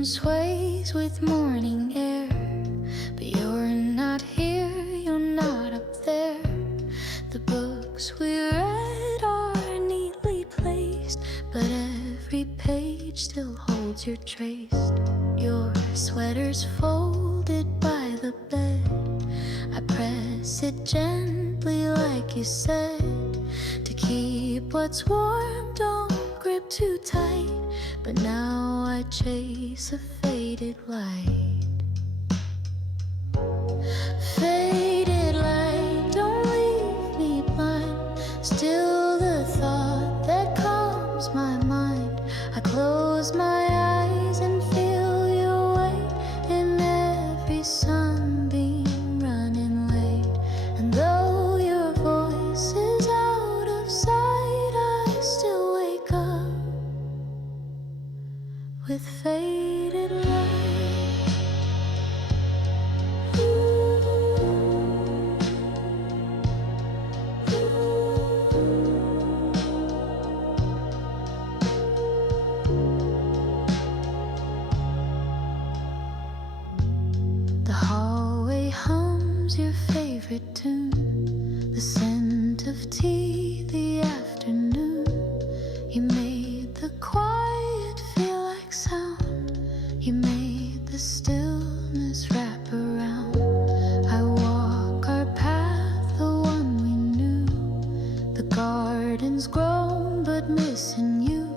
Sways with morning air, but you're not here, you're not up there. The books we read are neatly placed, but every page still holds your trace. Your sweater's folded by the bed. I press it gently like you said, to keep what's warm, don't grip too tight. But now I chase a faded light. Faded light, don't leave me blind. Still the thought that calms my mind. I close my eyes and feel your weight in every sunbeam running late. And though your voice is out of sight, I still wake up with faded light. The hallway hums your favorite tune, the scent of tea, the afternoon. You made the quiet feel like sound. You made the stillness wrap around. I walk our path, the one we knew. The garden's grown but missing you.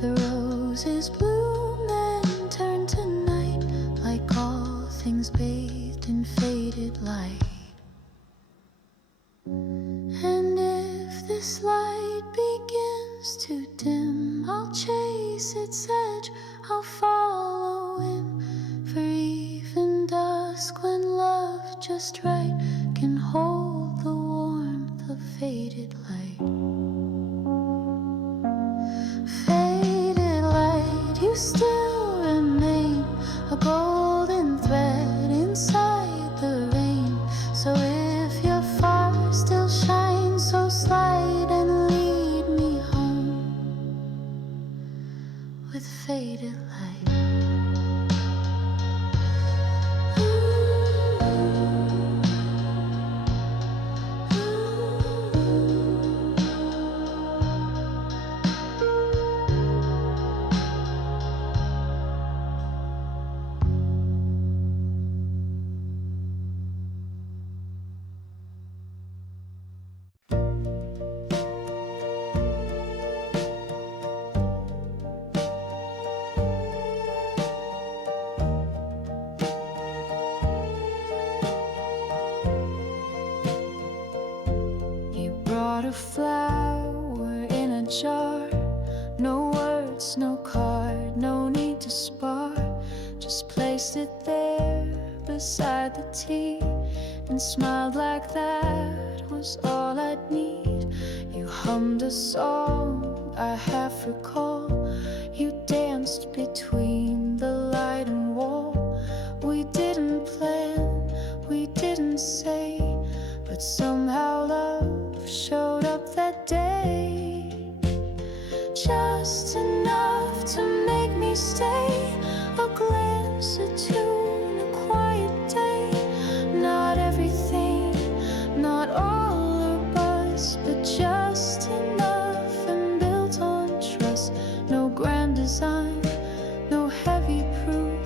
The roses bloom and turn to night, like all things bathed in faded light. And if this light begins to dim, I'll chase its edge, I'll follow him. For even dusk, when love just right can hold the warmth of faded light. Faded light, you still remain a golden thread inside the rain. So if you're far, still shine so slight and lead me home with faded light. Brought a flower in a jar. No words, no card, no need to spar. Just placed it there beside the tea and smiled like that was all I'd need. You hummed a song I half recall. You danced between the light and wall. We didn't plan, we didn't say, but somehow love showed up that day. Just enough to make me stay. A glance, a tune, a quiet day. Not everything, not all or buzz, but just enough and built on trust. No grand design, no heavy proof,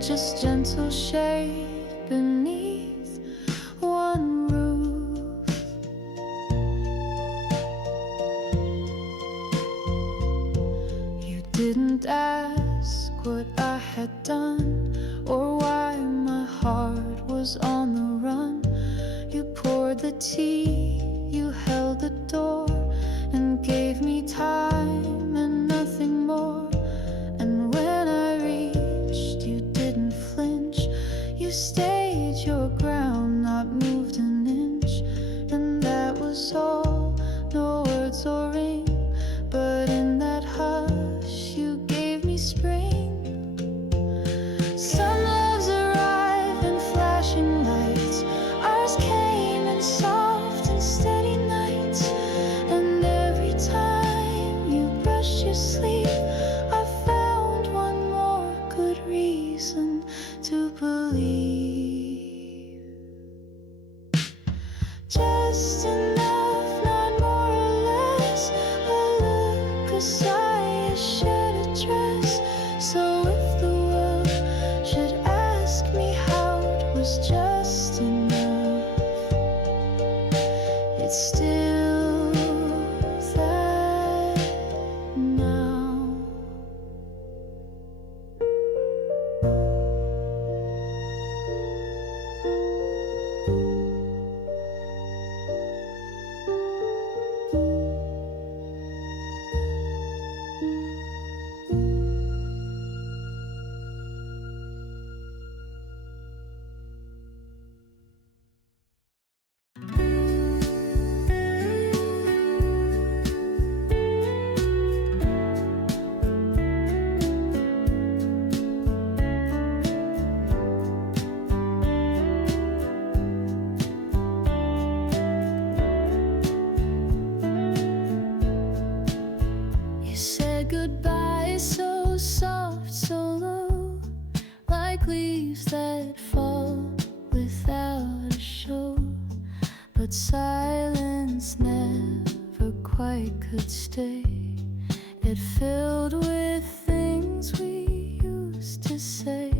just gentle shade beneath one roof. Didn't ask what I had done or why my heart was on the run. You poured the tea, you held the door and gave me time and nothing more. And when I reached, you didn't flinch. You stayed your ground, not moved an inch. And that was all, no words or ring, but in that sleep, I found one more good reason to believe. Just enough, not more or less, a look, a sigh, a shared address. So if the world should ask me how it was just enough, it's still that now. You said goodbye so soft, so low, like leaves that fall without a show. But silence never quite could stay. It filled with things we used to say.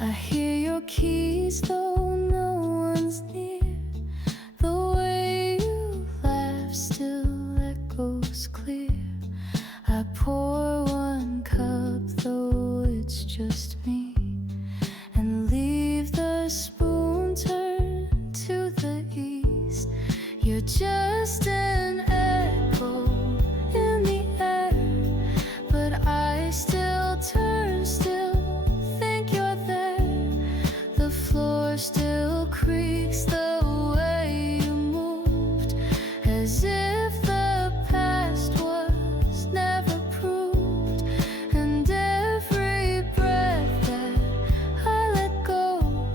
I hear your keys though no one's near. The way you laugh still echoes clear. I pour one cup though it's just me, and leave the spoon turned to the east. You're just an echo in the air, but I still turn, still think you're there. The floor still creaks the way you moved, as if the past was never proved. And every breath that I let go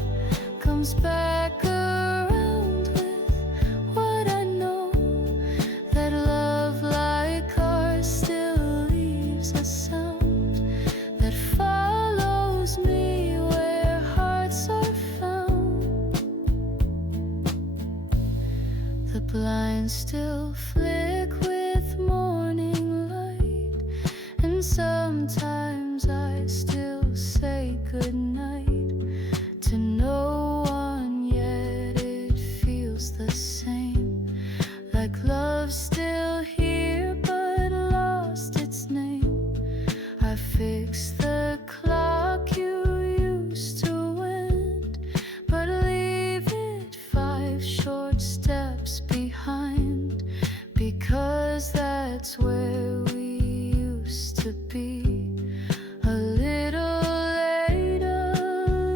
comes back around with what I know, that love like ours still leaves a sound that follows me where hearts are found. The blinds still flick with morning light, and sometimes I still say goodnight to no one, yet it feels the same, like love's still here but lost its name. I fix the clock you used to wind, but leave it 5 short steps behind, because that's where we used to be. A little late, a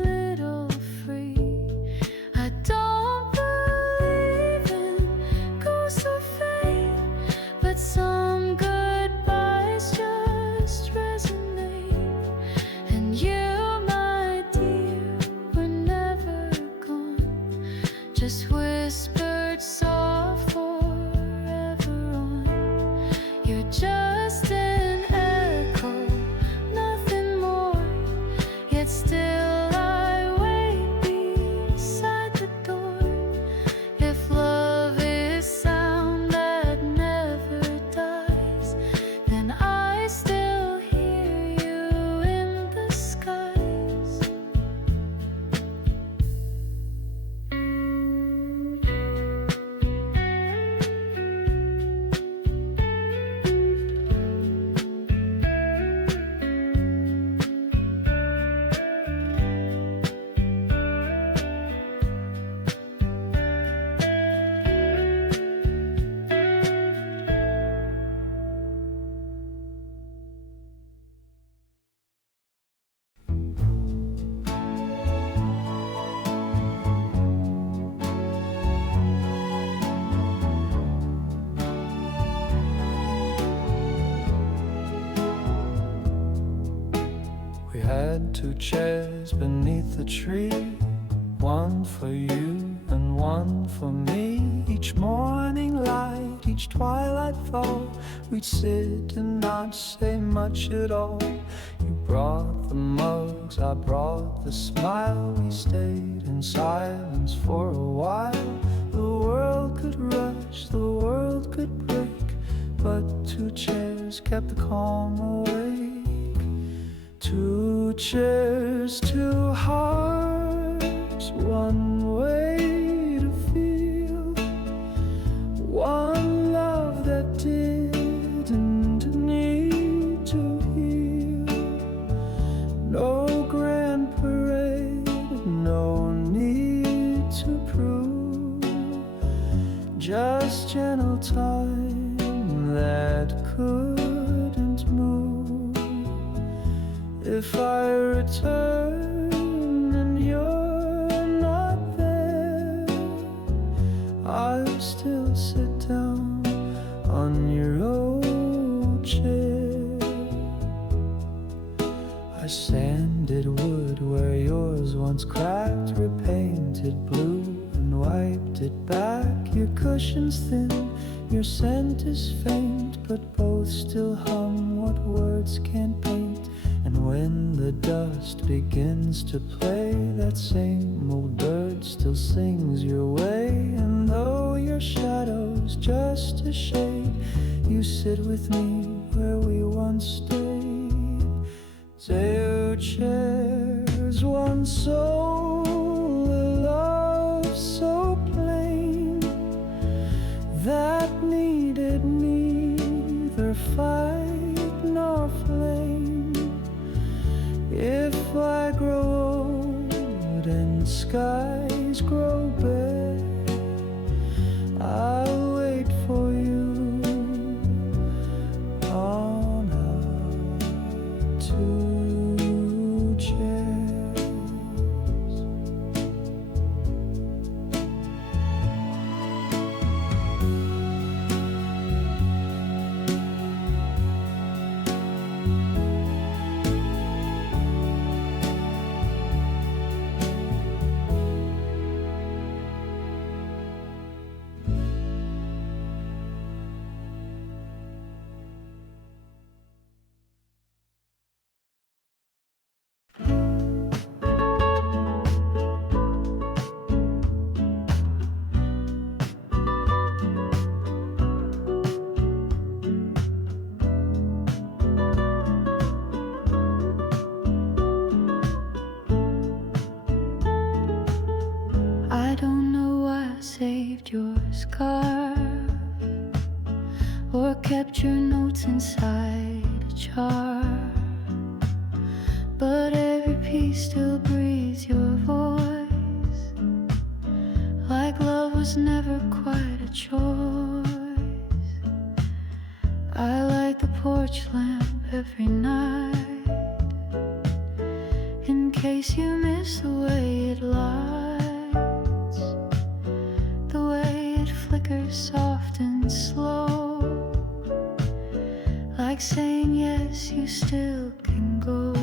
little free. I don't believe in ghosts or fate, but some goodbyes just resonate. And you, my dear, were never gone, just whispered soft forever on. You're just an echo, nothing more, yet still I wait beside the door. If love is sound that never dies, then I still hear you in the skies. We had 2 chairs beneath the tree, one for you and one for me. Each morning light each twilight fall, we'd sit and not say much at all. You brought the mugs, I brought the smile. We stayed in silence for a while. The world could rush, the world could break, but two chairs kept the calm awake. Two chairs, two hearts, one way to feel, one love that didn't need to heal. No grand parade, no need to prove, just gentle time that couldn't move. If I return and you're not there, I'll still sit down on your old chair. I sanded wood where yours once cracked, repainted blue and wiped it back. Your cushion's thin, your scent is faint, but both still hum what words can't paint. And when the dust begins to play, that same old bird still sings your way. And though your shadow's just a shade, you sit with me where we once stayed. Two chairs, one soul, a love so plain that needed neither fight nor flame. If I grow old and skies grow bare, I'll wait for you on our two chairs. I don't know why I saved your scarf or kept your notes inside a jar, but every piece still breathes your voice, like love was never quite a choice. I light the porch lamp every night in case you miss the way it lights, the way it flickers soft and slow, like saying yes, you still can go.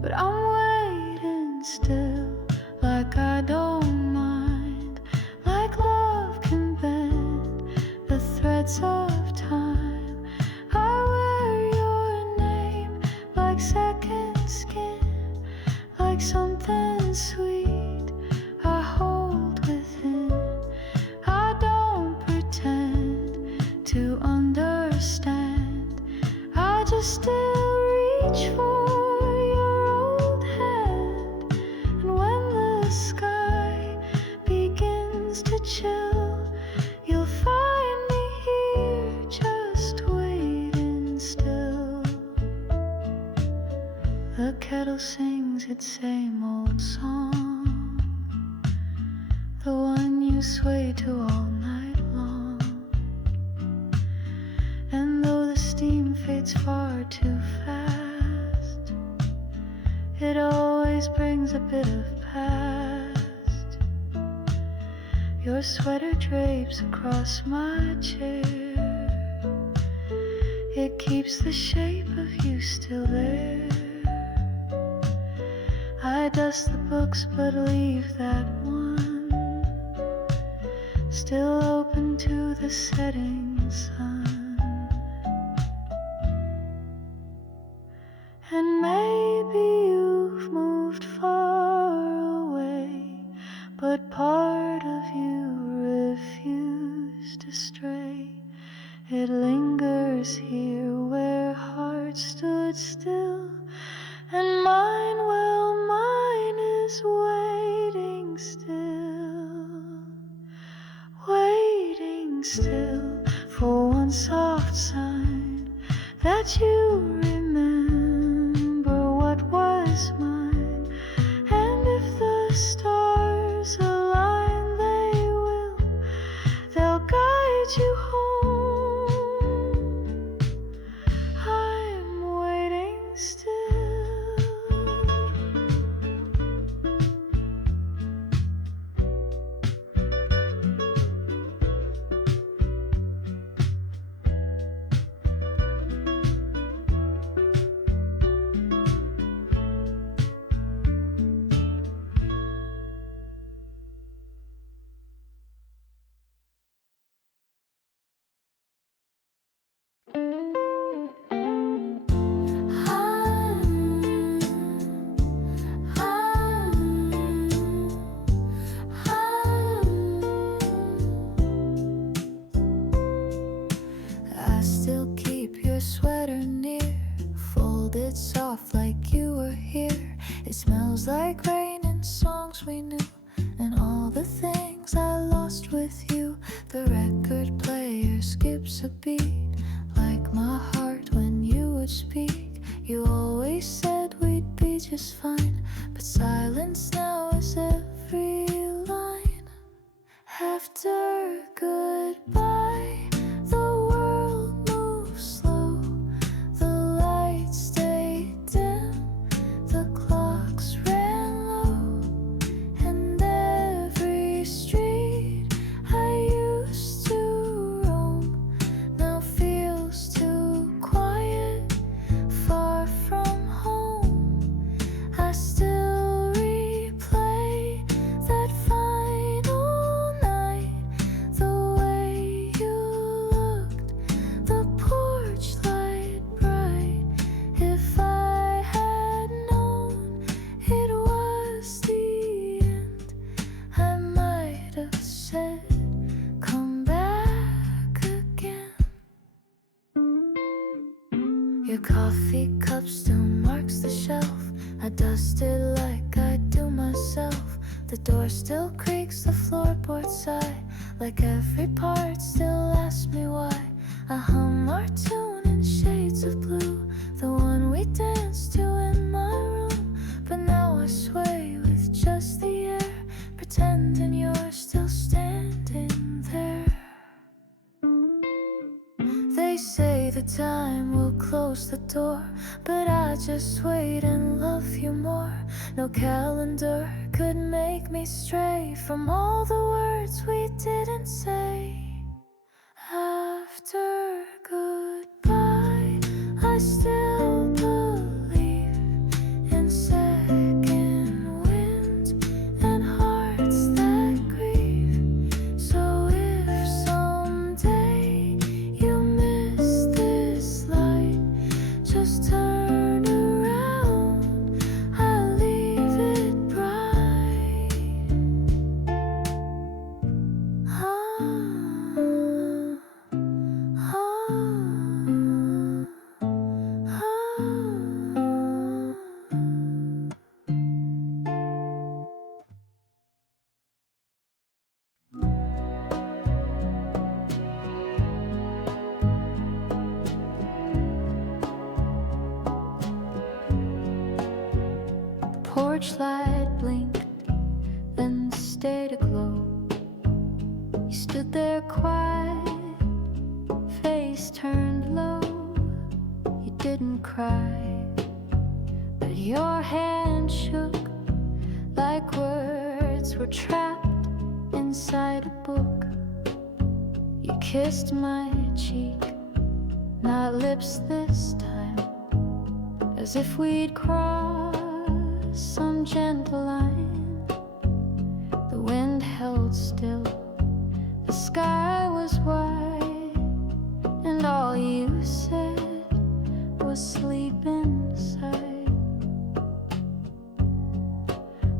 But I'm waiting still, like I don't mind, like love can bend the threads of time. I wear your name like second skin, like something sweet I hold within. I don't pretend to understand, I just still reach for your old hand. And when the sky begins to chill, you'll find me here just waiting still. The kettle sings its same old song, the one you sway to all night long. And though the steam fades far too fast, it always brings a bit of past. Your sweater drapes across my chair, it keeps the shape of you still there. I dust the books but leave that one still open to the setting sun. And maybe you've moved far away, but part of you refused to stray. It lingers here where hearts stood still, and mine, well, mine is waiting still for one soft sign that you remember what was mine. And if the stars align, they'll guide you home. I'm waiting still. I still keep your sweater near, folded soft like you were here. It smells like rain and songs we knew, and all the things I lost with you. The record player skips a beat, like my heart when you would speak. You always said we'd be just fine, but silence now is every line. After goodbye, the world moves slow, the lights stay dim, the clocks ran low, and every street I used to roam now feels too quiet, far from home. I still replay that final night, the way you looked, the porch light bright. If I had known it was the end, I might have said, come back again. Your coffee cup still marks the shelf. I dust it like I do myself. The door still creaks, the floorboard sigh, like every part still asks me why. I hum our tune in shades of blue, the one we danced to in my room. But now I sway with just the air, pretending you're still standing there. They say the time will close the door, but I just wait and love you more. No calendar could make me stray from all the words we didn't say. After goodbye, I still believe in second winds and hearts that grieve. So if someday you miss this light, just turn around, I'll leave it bright. The porch light blinked, then stayed aglow. You stood there quiet, face turned low. You didn't cry, but your hand shook like words were trapped inside a book. You kissed my cheek, not lips this time, as if we'd crossed some gentle line. The wind held still, The sky was white, and all you said was sleep inside.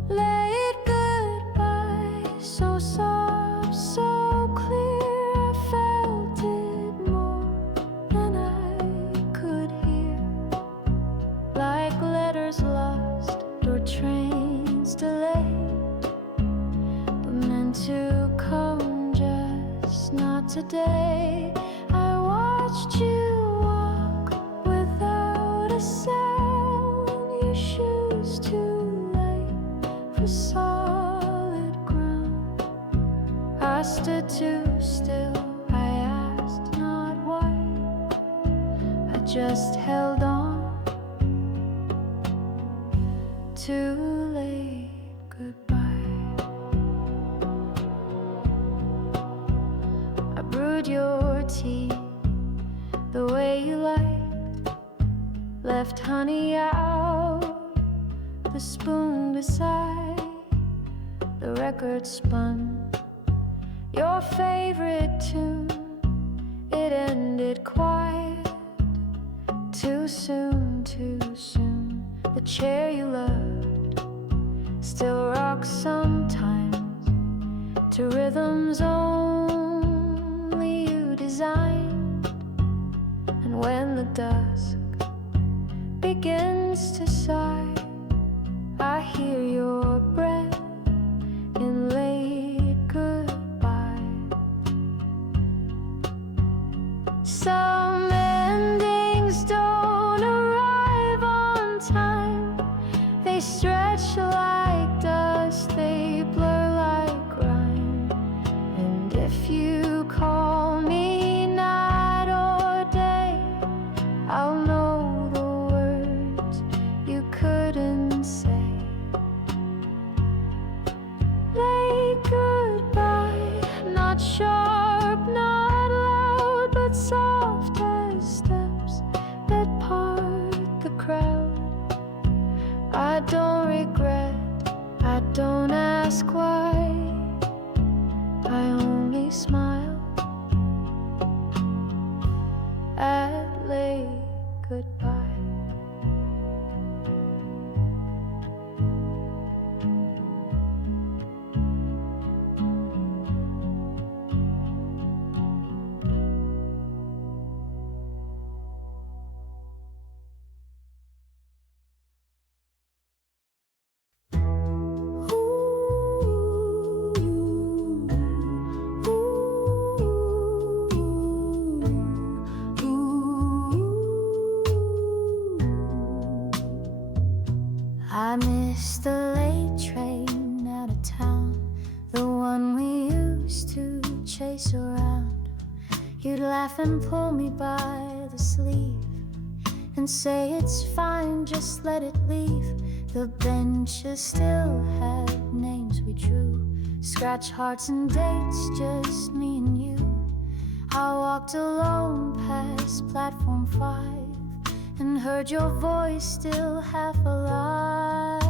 Late goodbye, so soft, so clear. I felt it more than I could hear, like letters lost or trains delayed, but meant to come, just not today. I watched you walk without a sound, your shoes too light for solid ground. I stood too still, I asked not why, I just held on. Too late, goodbye. I brewed your tea the way you liked, left honey out, the spoon beside the record spun. Your favorite tune, it ended quiet. Too soon, too soon. The chair you loved still rocks sometimes to rhythms only you designed. And when the dusk begins to sigh, I hear your breath in late goodbye. Some endings don't arrive on time. They stretch like dust, they blur like rhyme. And if you call me night or day, I'll know the words you couldn't say. Late goodbye, not sharp, not loud, but soft as steps that part the crowd. I don't regret, I don't ask why, I only smile at late goodbye. I miss the late train out of town, the one we used to chase around. You'd laugh and pull me by the sleeve and say it's fine, just let it leave. The benches still had names we drew, scratch hearts and dates, just me and you. I walked alone past platform 5 and heard your voice still half alive.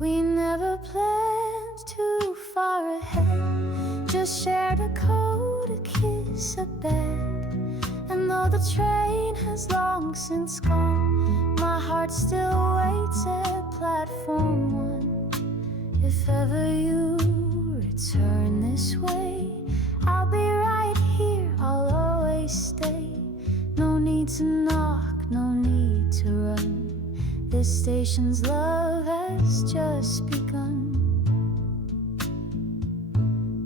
We never planned too far ahead, just shared a coat, a kiss, a bed. And though the train has long since gone, my heart still waits at platform 1. If ever you return this way, I'll be right here, I'll always stay. No need to knock, no need to run, this station's love has just begun.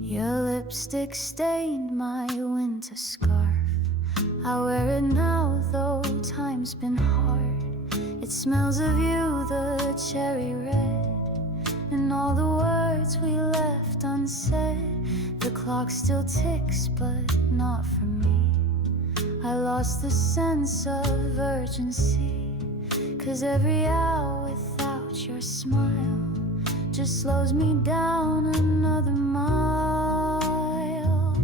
Your lipstick stained my winter scarf, I wear it now though time's been hard. It smells of you, the cherry red, and all the words we left unsaid. The clock still ticks but not for me, I lost the sense of urgency, 'cause every hour without your smile just slows me down another mile.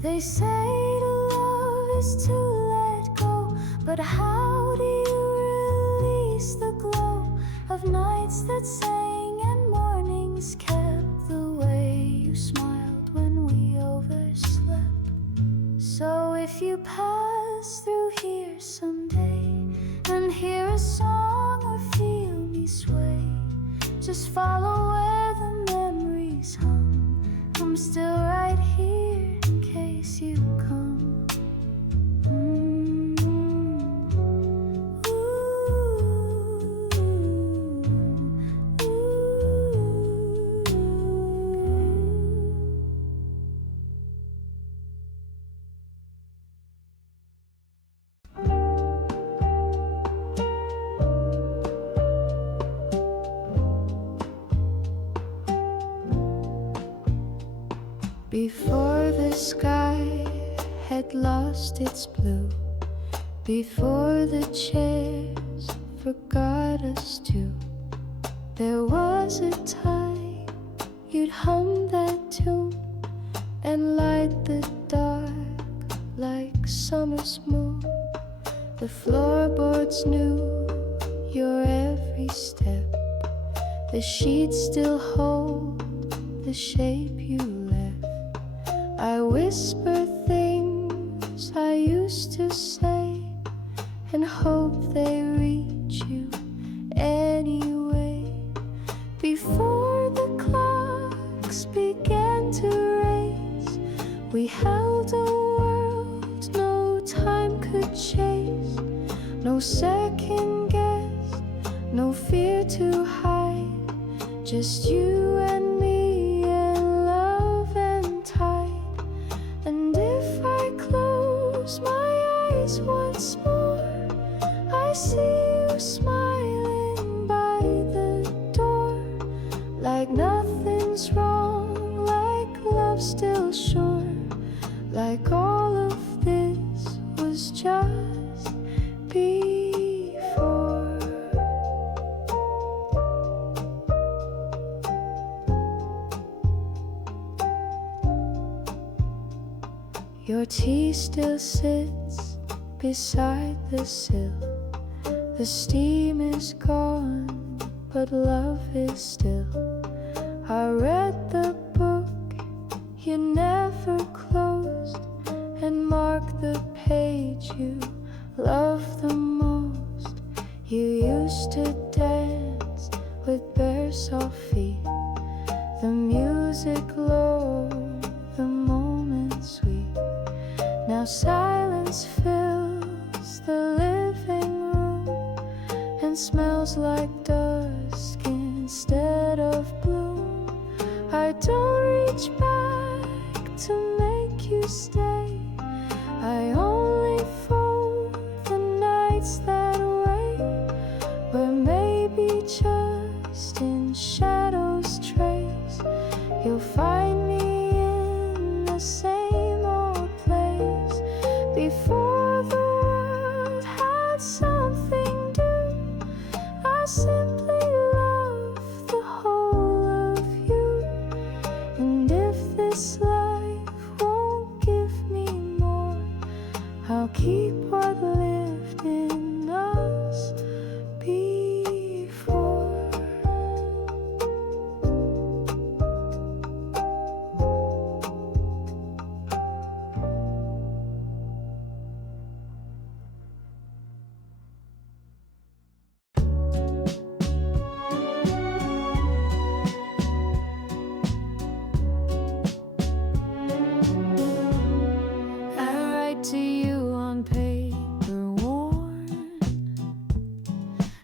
They say to love is to let go, but how do you release the glow of nights that sang and mornings kept the way you smile? So if you pass through here someday and hear a song or feel me sway, just follow where the memories hum. I'm still right here in case you come. Before the sky had lost its blue, before the chairs forgot us too, there was a time you'd hum that tune and light the dark like summer's moon. The floorboards knew your every step, the sheets still hold the shape you left. I whisper things I used to say and hope they reach you anyway. Before the clocks began to race, we held a world no time could chase. No second guess, no fear to hide, just you and me and love and tide. And if I close my eyes once more, I see you smiling by the door, like nothing's wrong, like love's still sure, like all of this was just before. Your tea still sits beside the sill. The steam is gone, but love is still. I read the book you never closed and marked the page you loved the most. You used to dance with bare soft feet, the music low, the moment sweet. Now silence fills the living room and smells like dusk instead of bloom. I don't reach back to make you stay, I only fold the nights that wait, where maybe just in shadows trace you'll find me in the same old place. Before the world had something new, I simply love the whole of you. And if this life won't give me more, I'll keep what lived in us before. I write to you on paper worn,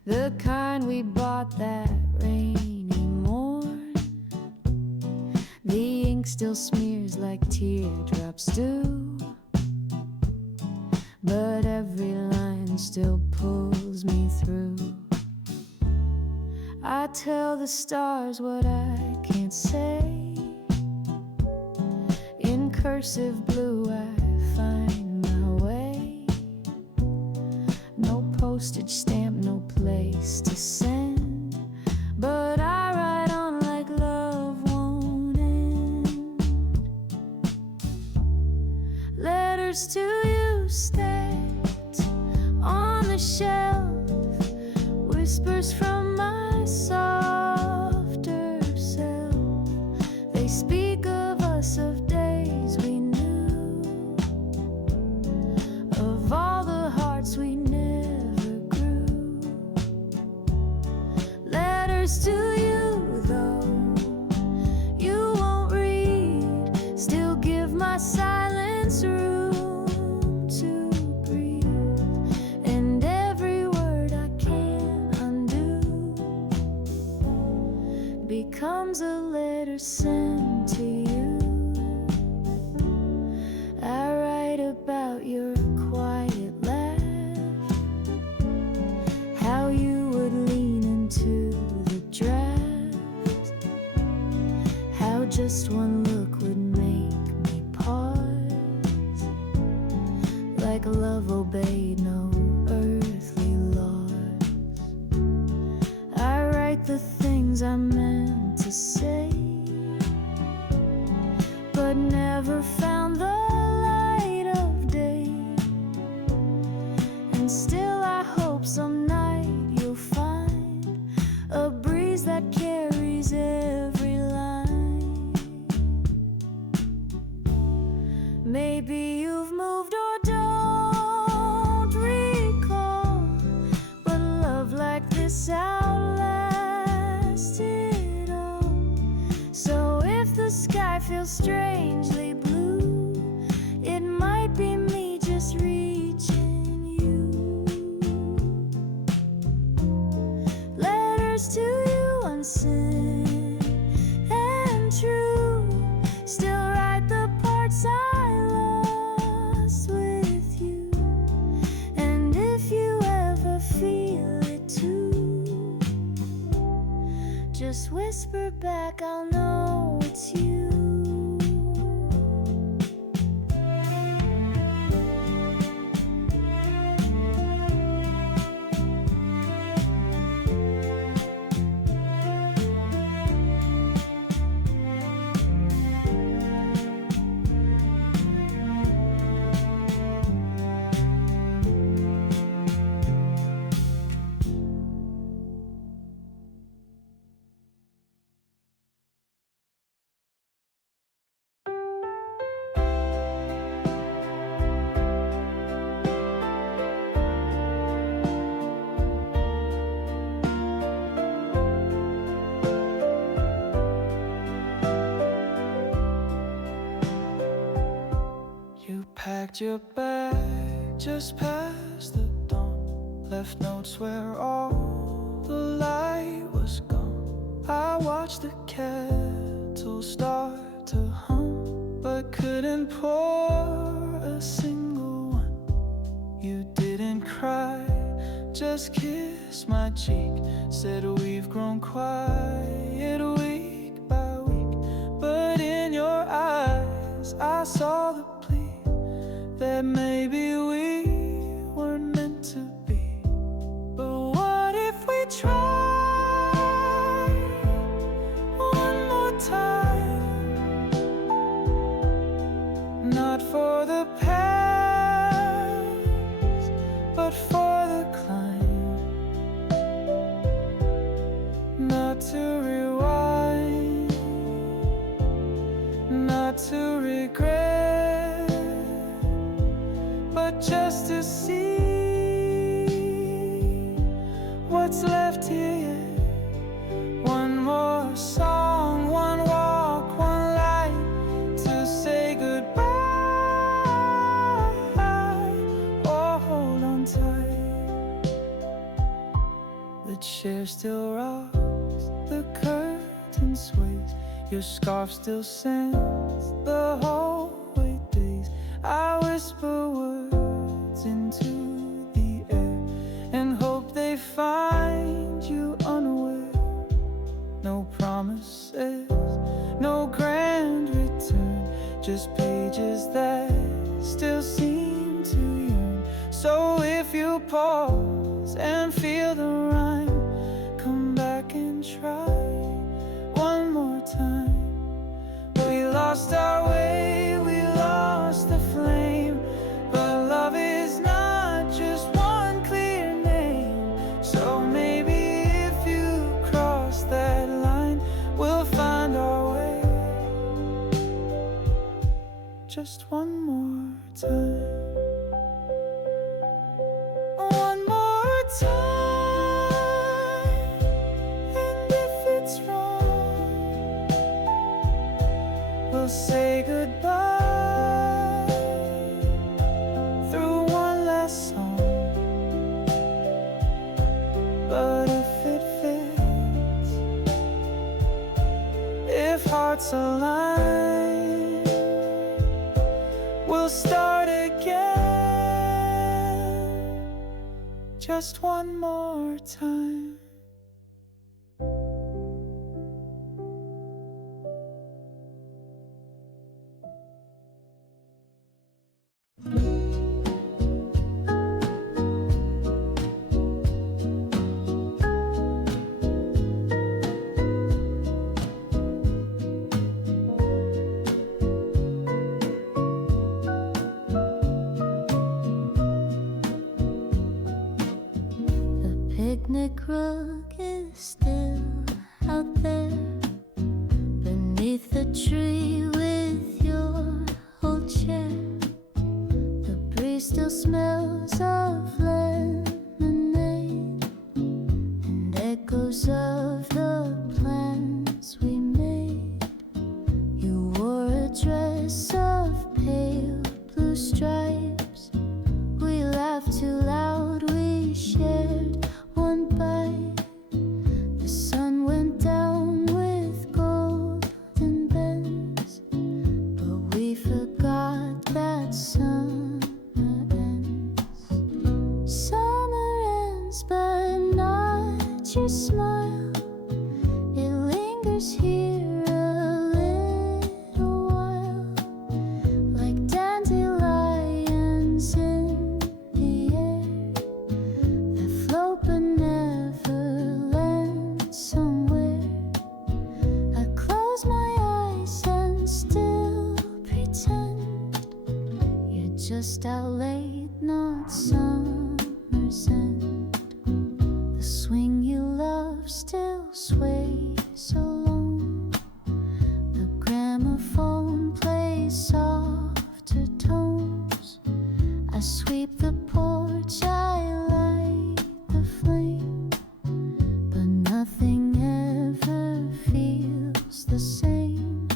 the kind we bought that rainy morn. The ink still smears like teardrops do, but every line still pulls me through. I tell the stars what I can't say, in cursive blue I find my way. No postage stamp, no place to send, but I write on like love won't end. Letters to you stacked on the shelf, whispers from my softer self. They speak of us, of days we knew, letters to you, though you won't read. Still give my silence room to breathe, and every word I can't undo becomes a letter sent to you. I write about your quiet laugh, how you would lean into the draft, how just one look would make me pause, like love obeyed no earthly laws. I write the things I meant to say, but never found the light of day. And still I hope some night you'll find a breeze that carries every line. Maybe you've moved or don't recall, but love like this outlasted all. So if the sky feels strangely blue, it might be me just reaching you. Letters to you unsent and true, still write the parts I lost with you. And if you ever feel it too, just whisper back, I'll know it's you. You packed your bag just past the dawn, left notes where all the light was gone. I watched the kettle start to hum, but couldn't pour a single one. You didn't cry, just kissed my cheek, said we've grown quiet week by week. But in your eyes I saw the plea that maybe we weren't meant to be. But what if we tried one more time? Not for the past, but for the climb. Not to rewind, not to regret, but just to see what's left here yet. One more song, one walk, one light to say goodbye. Oh, hold on tight. The chair still rocks, the curtain sways, your scarf still sends the hallway days. I whisper words into the air and hope they find you unaware. No promises, no grand return, just pages that still seem to yearn. So if you pause and feel the rhyme, come back and try one more time. We lost our way, we lost the flame, but love is not just one clear name. So maybe if you cross that line, we'll find our way just one more time. One more time. And if hearts align, we'll start again, just one more time. Picnic rug is still out there beneath the tree with your old chair. The breeze still smells of lemonade and echoes of the plans we made. You wore a dress of pale blue stripes. We laughed too loud, we shared one bite. The sun went down with golden bends, but we forgot that summer ends. Summer ends, but not your smile. It lingers here a little while, like dandelions in the air that float but never land somewhere. I close my eyes and still pretend you're just out late, not summer's end. The swing you love still sways alone. The gramophone plays softer tones. I sweep the porch, I light the flame, but nothing ever feels the same.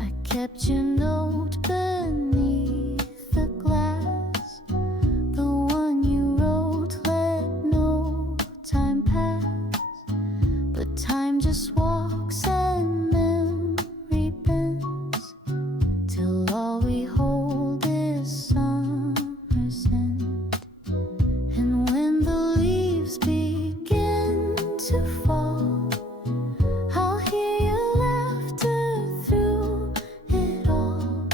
I kept your note beneath the glass, the one you wrote, let no time pass. But time just walks and memory bends, till all we hold is summer's end. And when the leaves begin to fall, I'll hear your laughter through it all.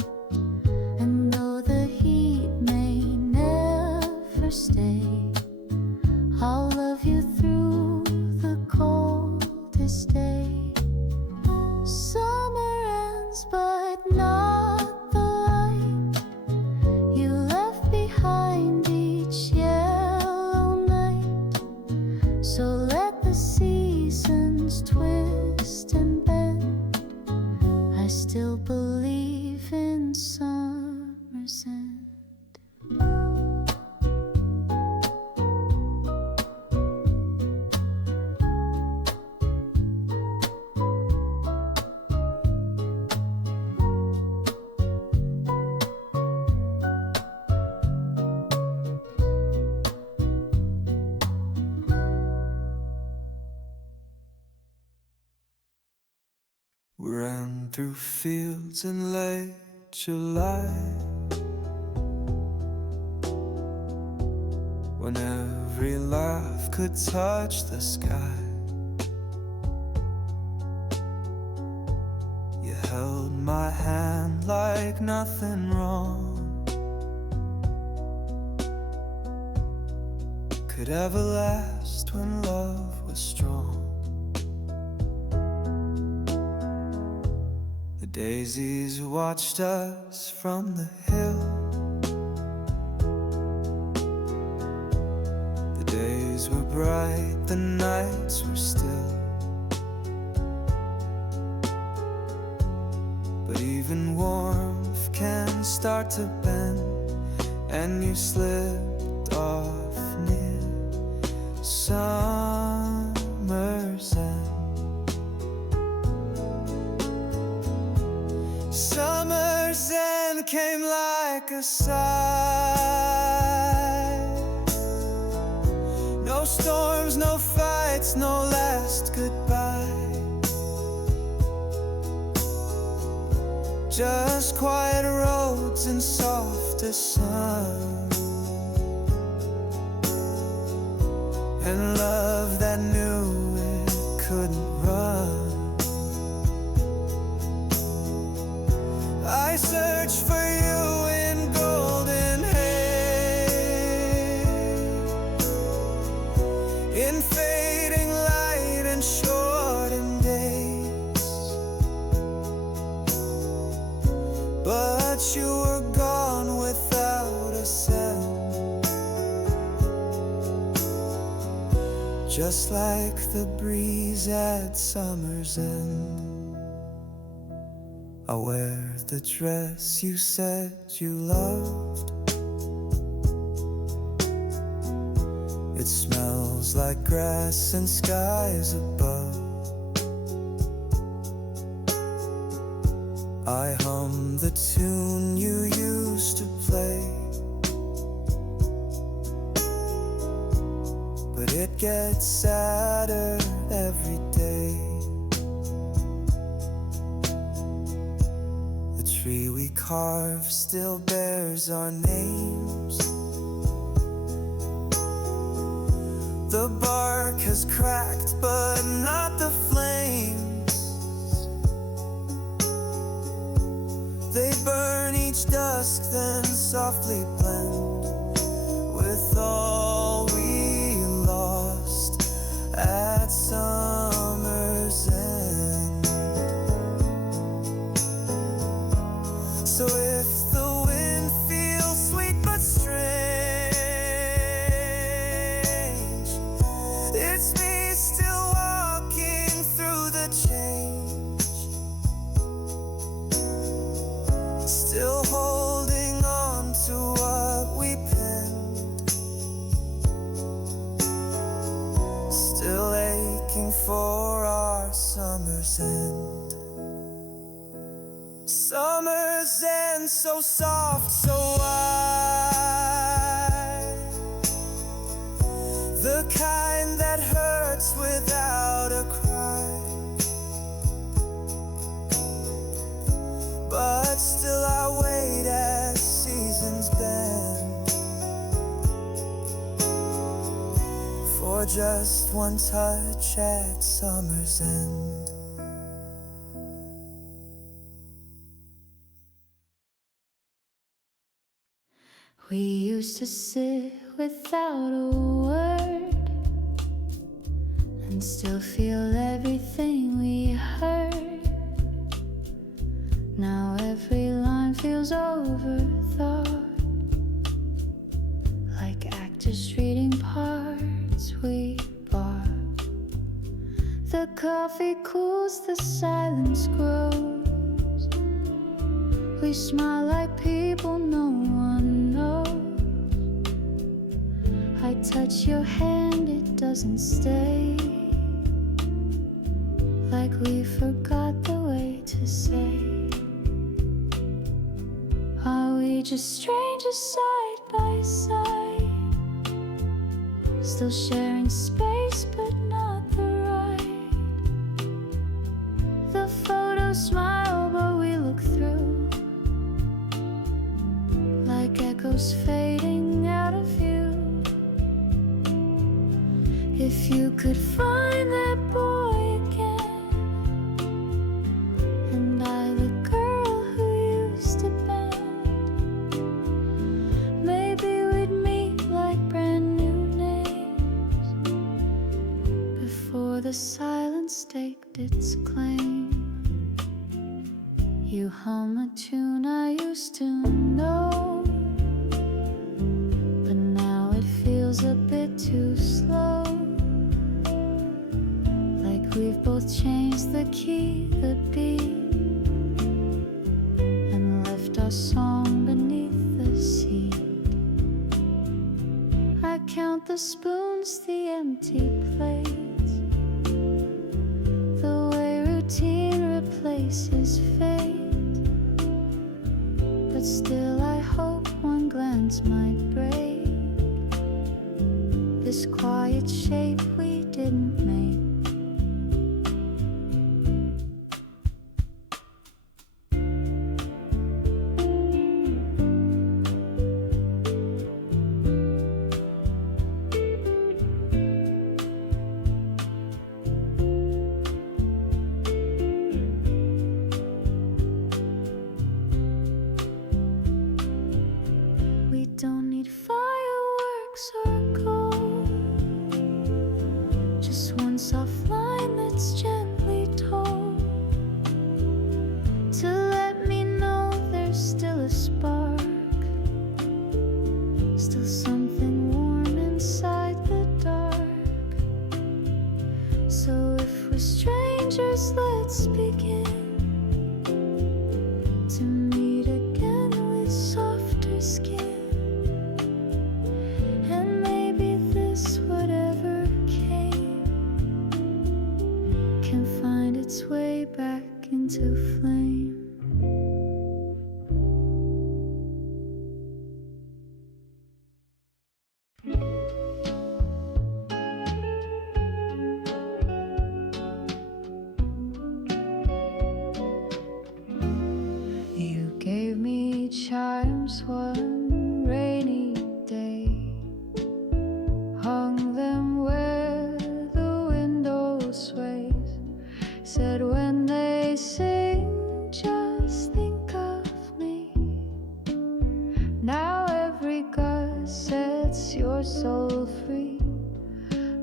And though the heat may never stay, I'll love you through the coldest day. Summer ends, but not the light you left behind each yellow night. So let the seasons twist and bend. I still believe in summer's end. We ran through fields in late July, when every laugh could touch the sky. You held my hand like nothing wrong could ever last when love was strong. The daisies watched us from the hill. The days were bright, the nights were still. But even warmth can start to bend, and you slipped off near summer's end. Summer's end came like a sigh. No storms, no fights, no last goodbye. just quiet roads and softer sun, and love that knew it couldn't run. I search for you in golden haze, in fading light and shortened days, but you were gone without a sound, just like the breeze at summer's end. I wear the dress you said you loved. It smells like grass and skies above. I hum the tune you used to play, but it gets sadder every day. The tree we carved still bears our names. The bark has cracked, but not the flames. They burn each dusk, then softly blend with all we lost at summer's end. So if the wind feels sweet but strange, it's me still walking through the change, still holding on to what we penned, still aching for our summer's end. Summer's end, so soft, so wide, the kind that hurts without a cry, but still I wait as seasons bend for just one touch at summer's end. We used to sit without a word and still feel everything we heard. Now every line feels overthought, like actors reading parts we bought. The coffee cools, the silence grows. We smile like people no one knows. I touch your hand, it doesn't stay, like we forgot the way to say. Are we just strangers side by side, still sharing space but not the ride? The photos smile but we look through, like echoes fading out of view. If you could find that boy again, and I the girl who used to bend, maybe we'd meet like brand new names before the silence staked its claim. You hum a tune I used to know, but now it feels a bit too slow, like we've both changed the key, the beat, and left our song beneath the seat. I count the spoons, the empty plates, the way routine replaces fate. But still I hope one glance might break this quiet shape we didn't make. circle. Just one soft line that's gently told to let me know there's still a spark, still something warm inside the dark. So if we're strangers, let's begin to meet again with softer skin. And maybe this whatever came can find its way back into flame. You gave me chimes one rainy day, hung them where the window sways, said when they sing, just think of me. Now every gust sets your soul free.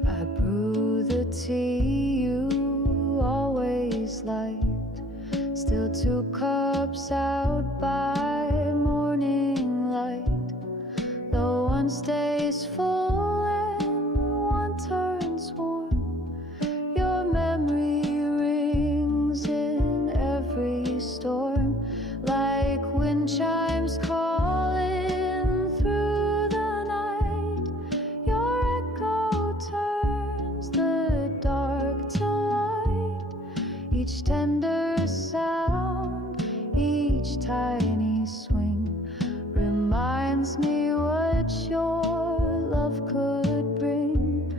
I brew the tea you always liked, still 2 cups out by morning light. Though one stays full and one turns warm, your memory rings in every storm, like wind chimes calling through the night. Your echo turns the dark to light. Each tender sound, each tiny swing reminds me what your love could bring.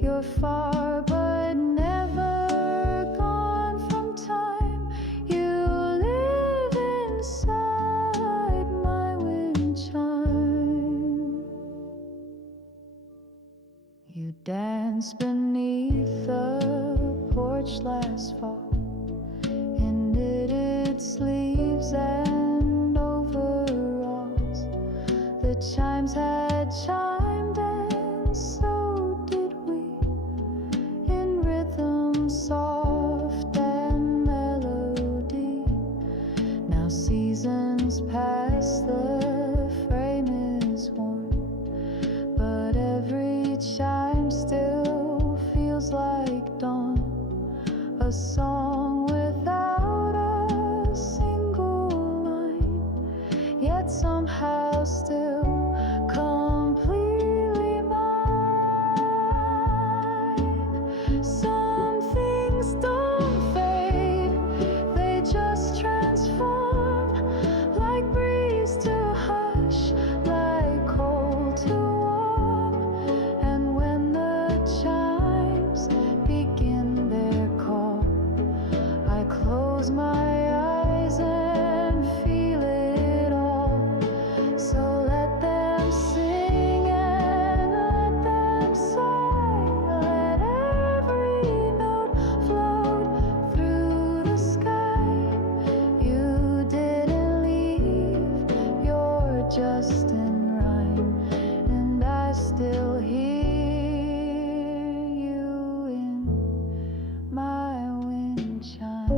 You're far but never gone from time. You live inside my wind chime. You danced beneath the porch last fall in knitted sleeves and overalls. The chimes had chimed and so did we, in rhythm soft and melody. Now seasons pass, the frame is worn, but every chime still feels like dawn. A song without a single line, yet somehow still completely mine. Some things don't fade, they just transform, like breeze to hush, like cold to warm. And when the chimes begin their call, I close my eyes and feel it all. So let them sing and let them sigh. Let every note float through the sky. You didn't leave, you're just in rhyme, and I still hear you in my wind chime.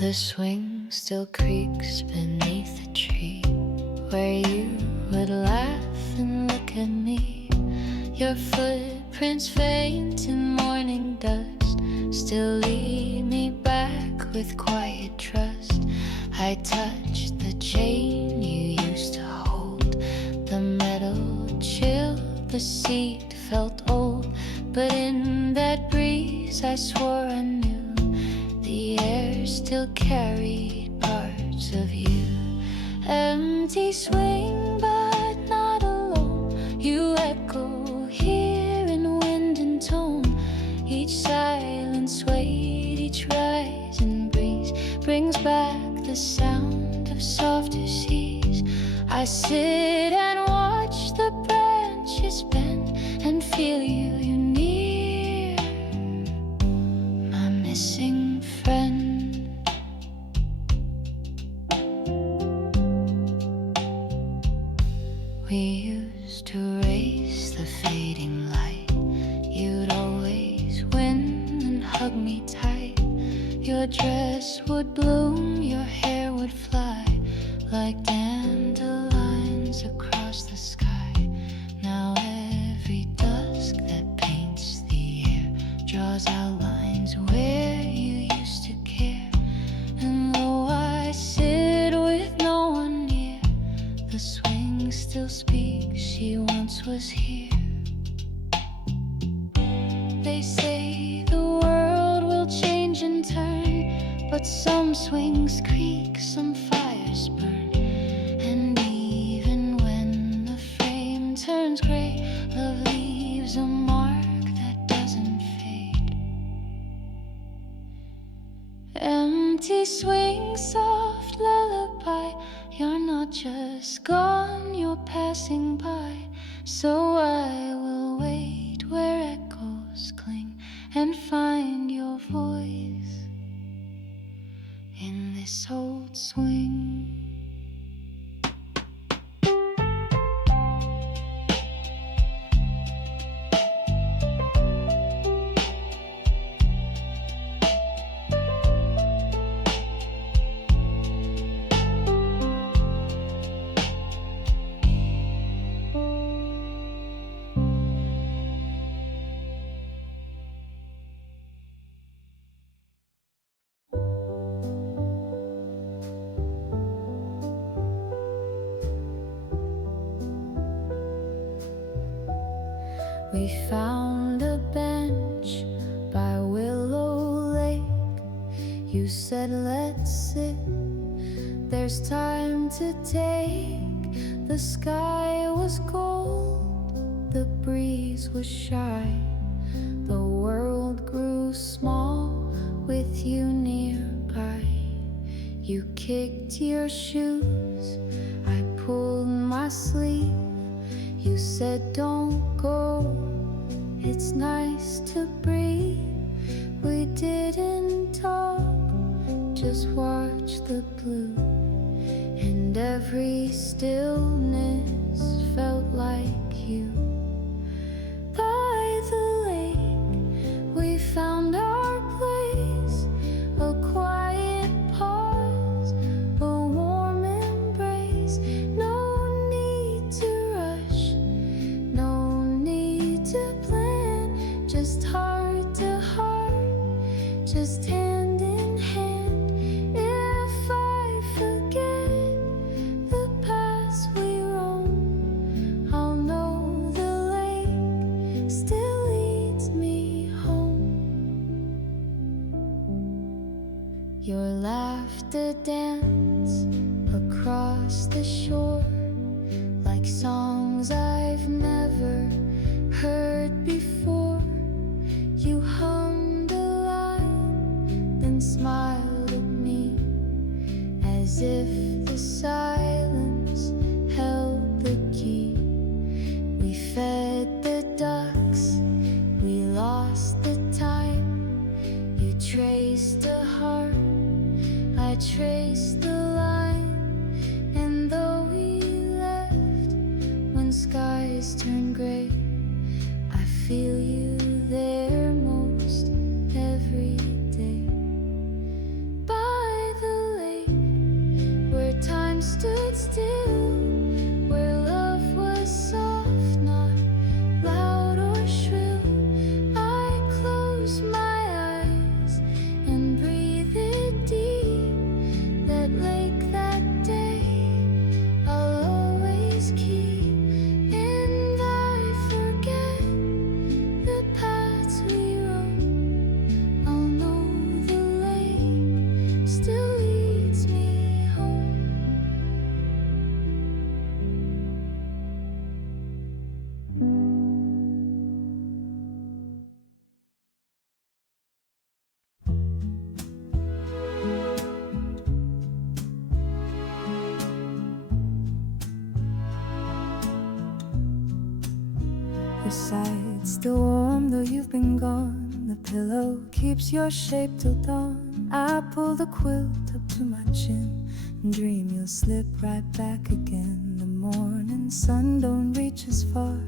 The swing still creaks beneath the tree where you would laugh and look at me. Your footprints faint in morning dust still lead me back with quiet trust. I touched the chain you used to hold, the metal chilled, the seat felt old, but in that breeze I swore I knew the air still carried parts of you. Empty swing but not alone, you echo I sit and watch the branches bend and feel you near, my missing friend. We used to race the fading light. You'd always win and hug me tight. Your dress would bloom, your hair would fly like dandelions across the sky. Now every dusk that paints the air draws outlines where you used to care. And though I sit with no one near, the swing still speaks, she once was here. They say the world will change and turn, but some swings creak, some fires burn. And even when the frame turns gray, love leaves a mark that doesn't fade. Empty swing, soft lullaby, you're not just gone, you're passing by. So I will wait where echoes cling and find your voice in this old swing. We found a bench by Willow Lake. You said let's sit, there's time to take. The sky was gold, the breeze was shy. The world grew small with you nearby. You kicked your shoes, I pulled my sleeve. You said don't go, it's nice to breathe. We didn't talk, just watched the blue. And every stillness felt like you. By the lake, we found our place. A quiet pause, a warm embrace. No need to rush, no need to plan. Just heart to heart, just hand in hand. If I forget the paths we roam, I'll know the lake still leads me home. Your laughter dance across the shore like songs I've never heard before. You hummed a line, then smiled at me, as if the silence held the key. We fed the ducks, we lost the time. You traced a heart, I traced the line. And though we left when skies turned gray, I feel you there most every day. By the lake, where time stood still, where love was soft, not loud or shrill. I close my eyes and breathe it deep. That lake, that day, I'll always keep. And I forget the paths we Your side's still warm though you've been gone. The pillow keeps your shape till dawn. I pull the quilt up to my chin and dream you'll slip right back again. The morning sun don't reach as far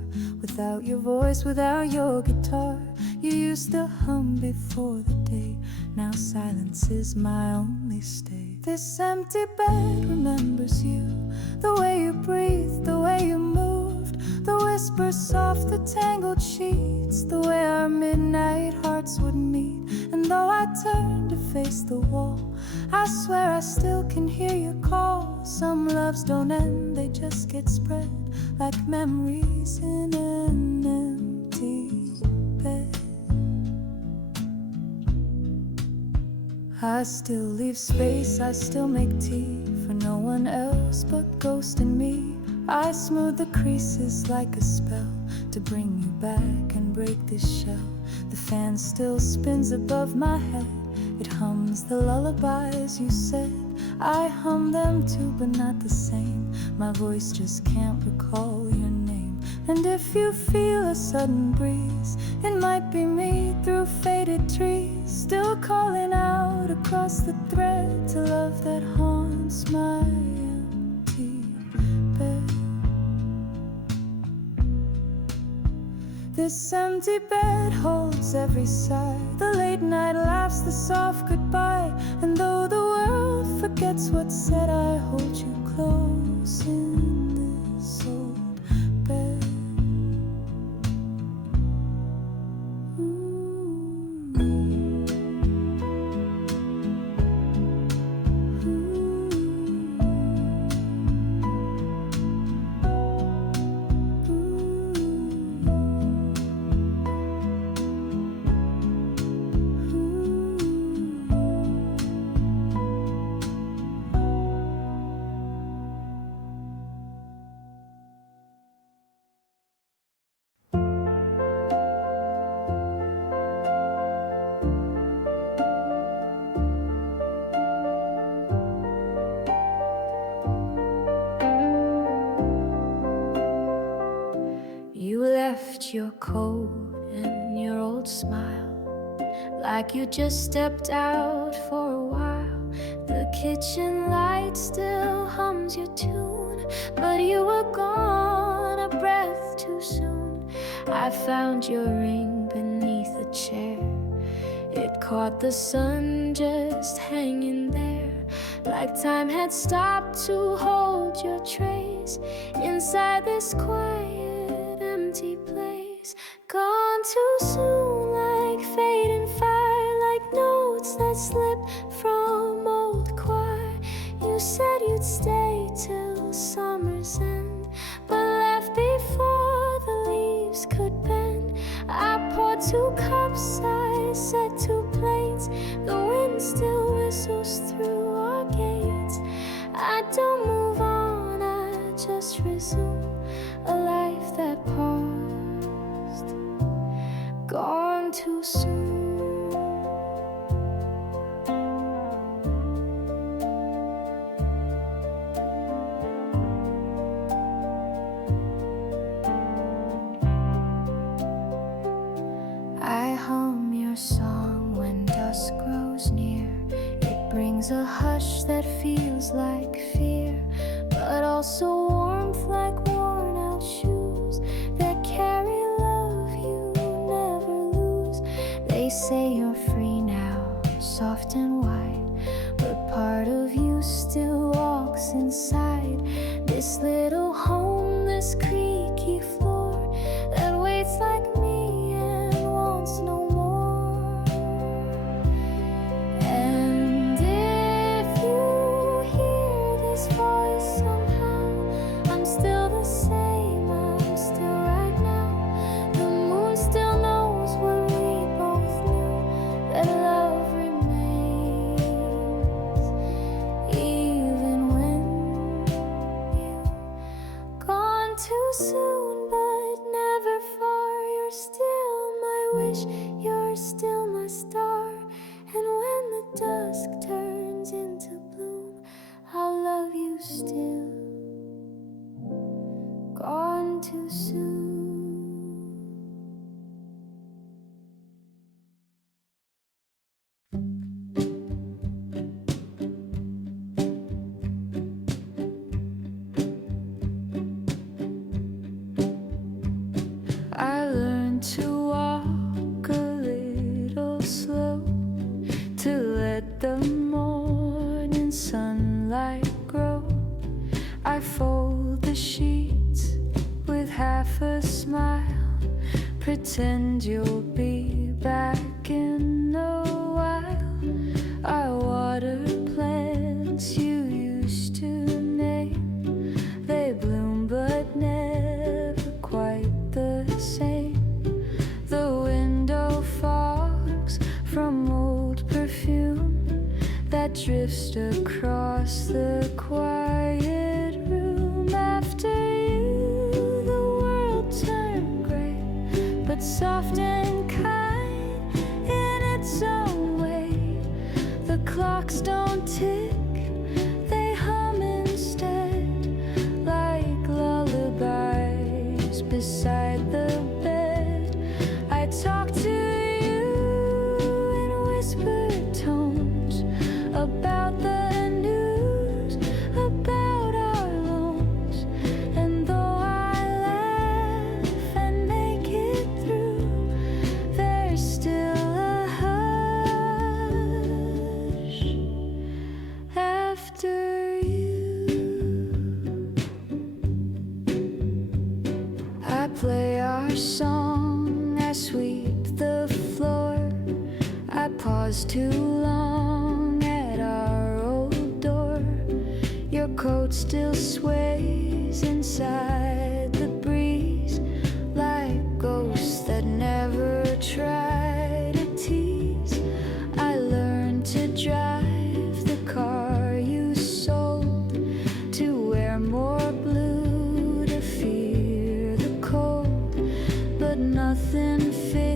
without your voice, without your guitar. You used to hum before the day, now silence is my only stay. This empty bed remembers you, the way you breathed, the way you moved, the whispers soft, the tangled sheets, the way our midnight hearts would meet. And though I turn to face the wall, I swear I still can hear your call. Some loves don't end, they just get spread like memories in an empty bed. I still leave space, I still make tea for no one else but Ghost and me. I smooth the creases like a spell to bring you back and break this shell. The fan still spins above my head, it hums the lullabies you said. I hum them too, but not the same. My voice just can't recall your name. And if you feel a sudden breeze, it might be me through faded trees, still calling out across the thread to love that haunts my empty bed. This empty bed holds every sigh, the late night laughs, the soft goodbye. And though the world forgets what's said, I hold you close in this old bed. Your coat and your old smile, like you just stepped out for a while. The kitchen light still hums your tune, but you were gone a breath too soon. I found your ring beneath a chair, it caught the sun just hanging there, like time had stopped to hold your trace inside this quiet empty place. Gone too soon, like fading fire, like notes that slipped from old choir. You said you'd stay till summer's end, but left before the leaves could bend. I poured 2 cups, I set 2 plates, the wind still whistles through our gates. I don't move on, I just resume a life that paused. Gone too soon. I hum your song when dusk grows near. It brings a hush that feels like fear, but also warmth like worn out shoes that carry love you never lose. They say you're free now, soft and wide, but part of you still walks inside this little home, this creaky floor that waits like me and wants no more. And if you hear this voice somehow, I'm still the same, I'm still right now. The moon still knows what we both knew, that love remains, even when you've gone too soon, but never far. You're still my wish, you're still my star. And when the dusk turns into bloom, I'll love you still. Gone too soon. to walk a little slow, to let the morning sunlight grow. I fold the sheets with half a smile, pretend you'll be back in a while. I water plants you used to name, they bloom but never quite the same. The window fogs from old perfume that drifts across the quiet room. After you, the world turned gray, but soft and kind in its own way. The clocks don't tick, they hum instead, like lullabies beside the bed. I talk to you in whispered tones about the news, about our loans. And though I laugh and make it through, there's still a hush after you. I play our song, I sweep the floor. I pause too long at our old door. Your coat still sways inside the breeze, like ghosts that never try to tease. I learned to drive the car you sold, to wear more blue, to fear the cold, but nothing fits